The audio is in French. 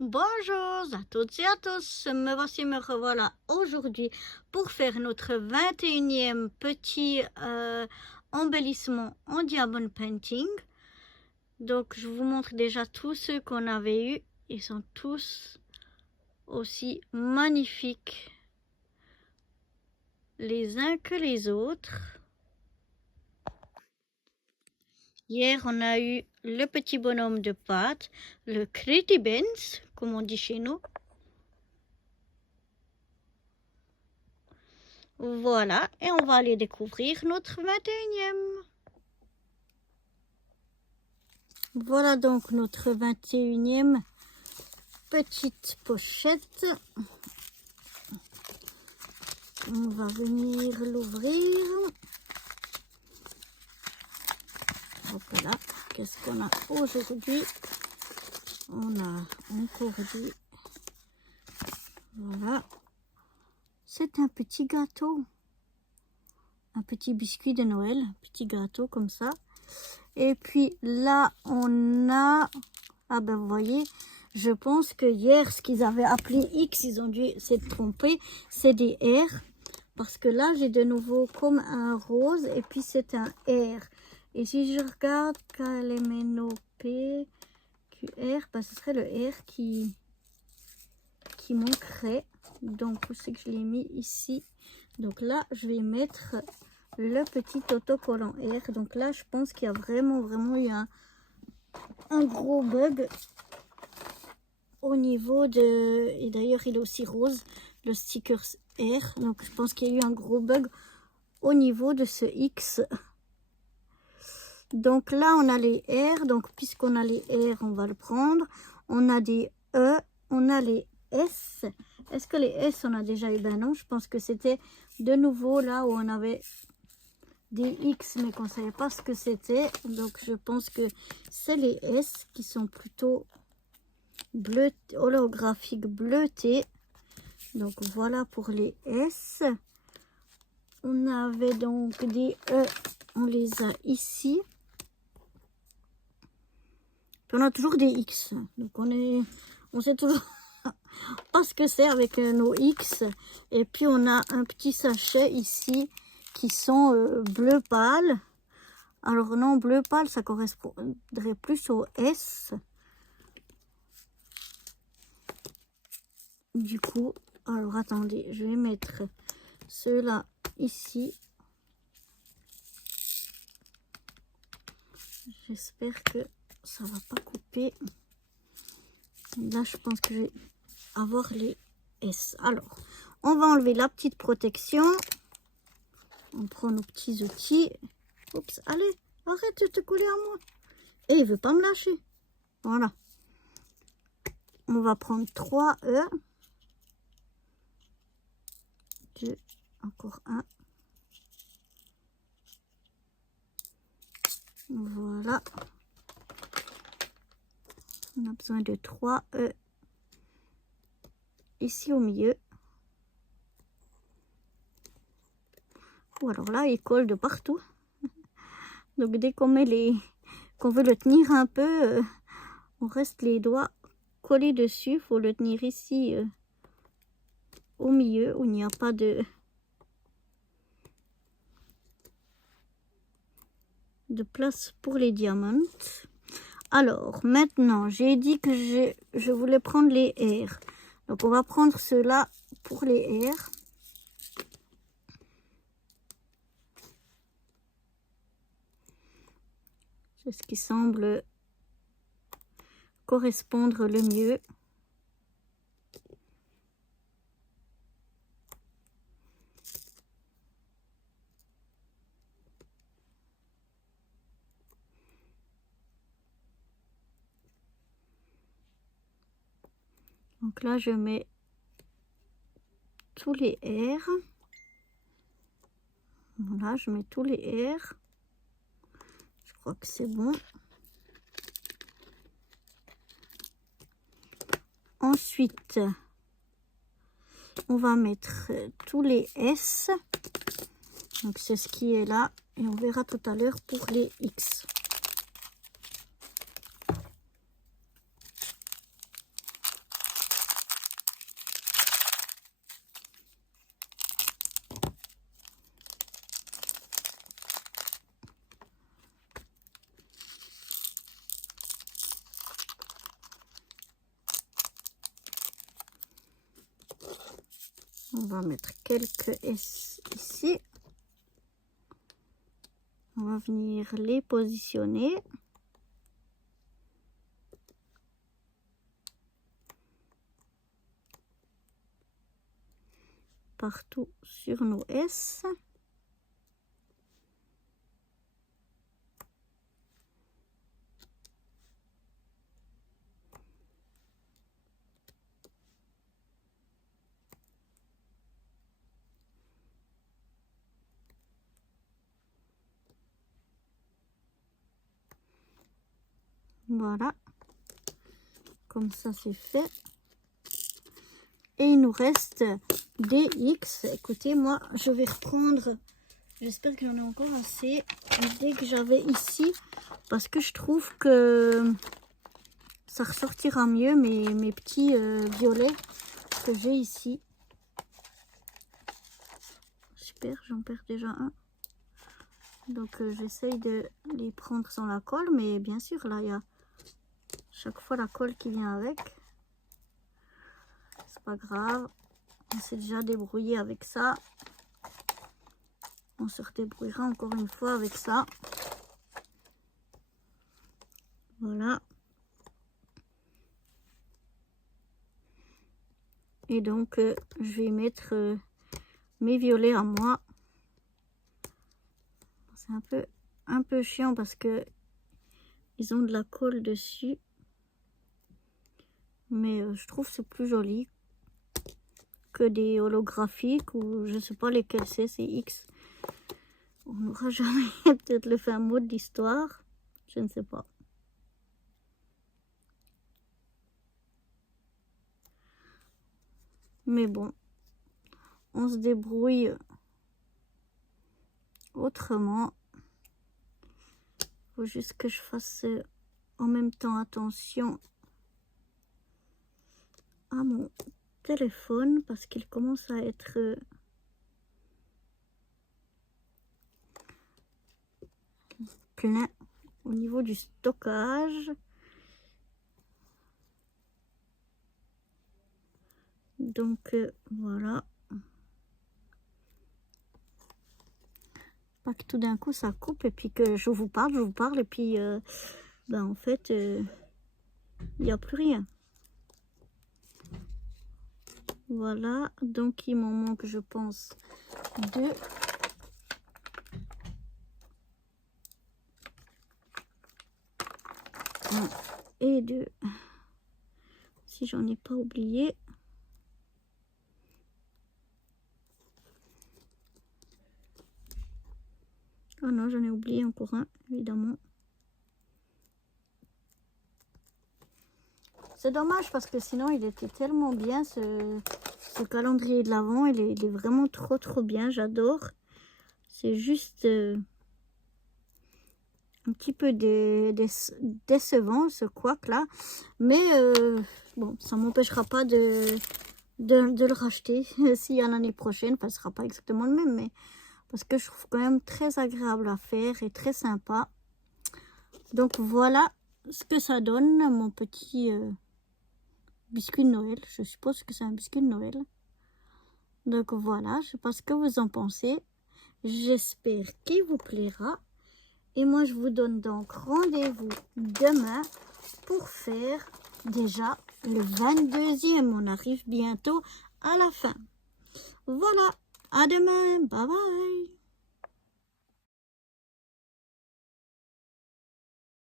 Bonjour à toutes et à tous, me revoilà aujourd'hui pour faire notre 21e petit embellissement en diamond painting. Donc je vous montre déjà tous ceux qu'on avait eu, ils sont tous aussi magnifiques les uns que les autres. Hier, on a eu le petit bonhomme de pâte, le Kriti Benz, comme on dit chez nous. Voilà, et on va aller découvrir notre 21e. Voilà donc notre 21e petite pochette. On va venir l'ouvrir. Voilà, qu'est-ce qu'on a aujourd'hui? On a encore dit, voilà, c'est un petit gâteau, un petit biscuit de Noël, un petit gâteau comme ça. Et puis là, on a, ah ben vous voyez, je pense que hier, ce qu'ils avaient appelé X, ils ont dû s'être trompés, c'est des R. Parce que là, j'ai de nouveau comme un rose et puis c'est un R. Et si je regarde KLMNOP, QR, ben ce serait le R qui manquerait. Donc, où c'est que je l'ai mis ici? Donc là, je vais mettre le petit autocollant R. Donc là, je pense qu'il y a vraiment eu un gros bug au niveau de... Et d'ailleurs, il est aussi rose, le sticker R. Donc, je pense qu'il y a eu un gros bug au niveau de ce X. Donc là, on a les R. Donc, puisqu'on a les R, on va le prendre. On a des E. On a les S. Est-ce que les S, on a déjà eu? Ben non, je pense que c'était de nouveau là où on avait des X, mais qu'on ne savait pas ce que c'était. Donc, je pense que c'est les S qui sont plutôt bleu, holographiques bleutés. Donc, voilà pour les S. On avait donc des E. On les a ici. Puis on a toujours des X. Donc on sait toujours pas ce que c'est avec nos X. Et puis on a un petit sachet ici qui sont bleu pâle. Alors non, bleu pâle, ça correspondrait plus au S. Du coup, alors attendez, je vais mettre ceux-là ici. J'espère que ça va pas couper. Là, je pense que je vais avoir les S. Alors, on va enlever la petite protection. On prend nos petits outils. Oups, allez, arrête de te coller à moi. Et il veut pas me lâcher. Voilà. On va prendre 3 E. 2, encore un. Voilà. On a besoin de 3 E ici au milieu. Ou alors là, il colle de partout. Donc dès qu'on met qu'on veut le tenir un peu, on reste les doigts collés dessus. Il faut le tenir ici au milieu où il n'y a pas de place pour les diamants. Alors, maintenant, j'ai dit que je voulais prendre les R. Donc, on va prendre ceux-là pour les R. C'est ce qui semble correspondre le mieux. Donc là, je mets tous les R. Voilà, je mets tous les R. Je crois que c'est bon. Ensuite, on va mettre tous les S. Donc, c'est ce qui est là. Et on verra tout à l'heure pour les X. On va mettre quelques S ici. On va venir les positionner. Partout sur nos S. Voilà, comme ça c'est fait. Et il nous reste des X. Écoutez, moi je vais reprendre, j'espère que j'en ai encore assez, dès que j'avais ici, parce que je trouve que ça ressortira mieux mes petits violets que j'ai ici. Super, j'en perds déjà un. Donc j'essaye de les prendre sans la colle, mais bien sûr là il y a chaque fois la colle qui vient avec. C'est pas grave, on s'est déjà débrouillé avec ça. On se redébrouillera encore une fois avec ça. Voilà. Et donc je vais mettre mes violets à moi. C'est un peu chiant parce que ils ont de la colle dessus. Mais je trouve c'est plus joli que des holographiques ou je sais pas lesquels c'est X. On n'aura jamais peut-être le fin mot d'histoire. Je ne sais pas. Mais bon, on se débrouille autrement. Faut juste que je fasse en même temps attention à mon téléphone parce qu'il commence à être plein au niveau du stockage. Donc voilà. Pas que tout d'un coup ça coupe et puis que je vous parle et puis ben en fait il n'y a plus rien. Voilà, donc il m'en manque je pense 2. Et 2. Si j'en ai pas oublié. Oh non, j'en ai oublié encore un, évidemment. C'est dommage parce que sinon il était tellement bien ce calendrier de l'Avent. Il est vraiment trop bien, j'adore. C'est juste un petit peu décevant ce couac là. Mais bon, ça m'empêchera pas de le racheter s'il y a l'année prochaine. Enfin, ce sera pas exactement le même, mais parce que je trouve quand même très agréable à faire et très sympa. Donc voilà ce que ça donne, mon petit biscuit de Noël. Je suppose que c'est un biscuit de Noël. Donc voilà, je sais pas ce que vous en pensez. J'espère qu'il vous plaira. Et moi, je vous donne donc rendez-vous demain pour faire déjà le 22e. On arrive bientôt à la fin. Voilà, à demain. Bye bye.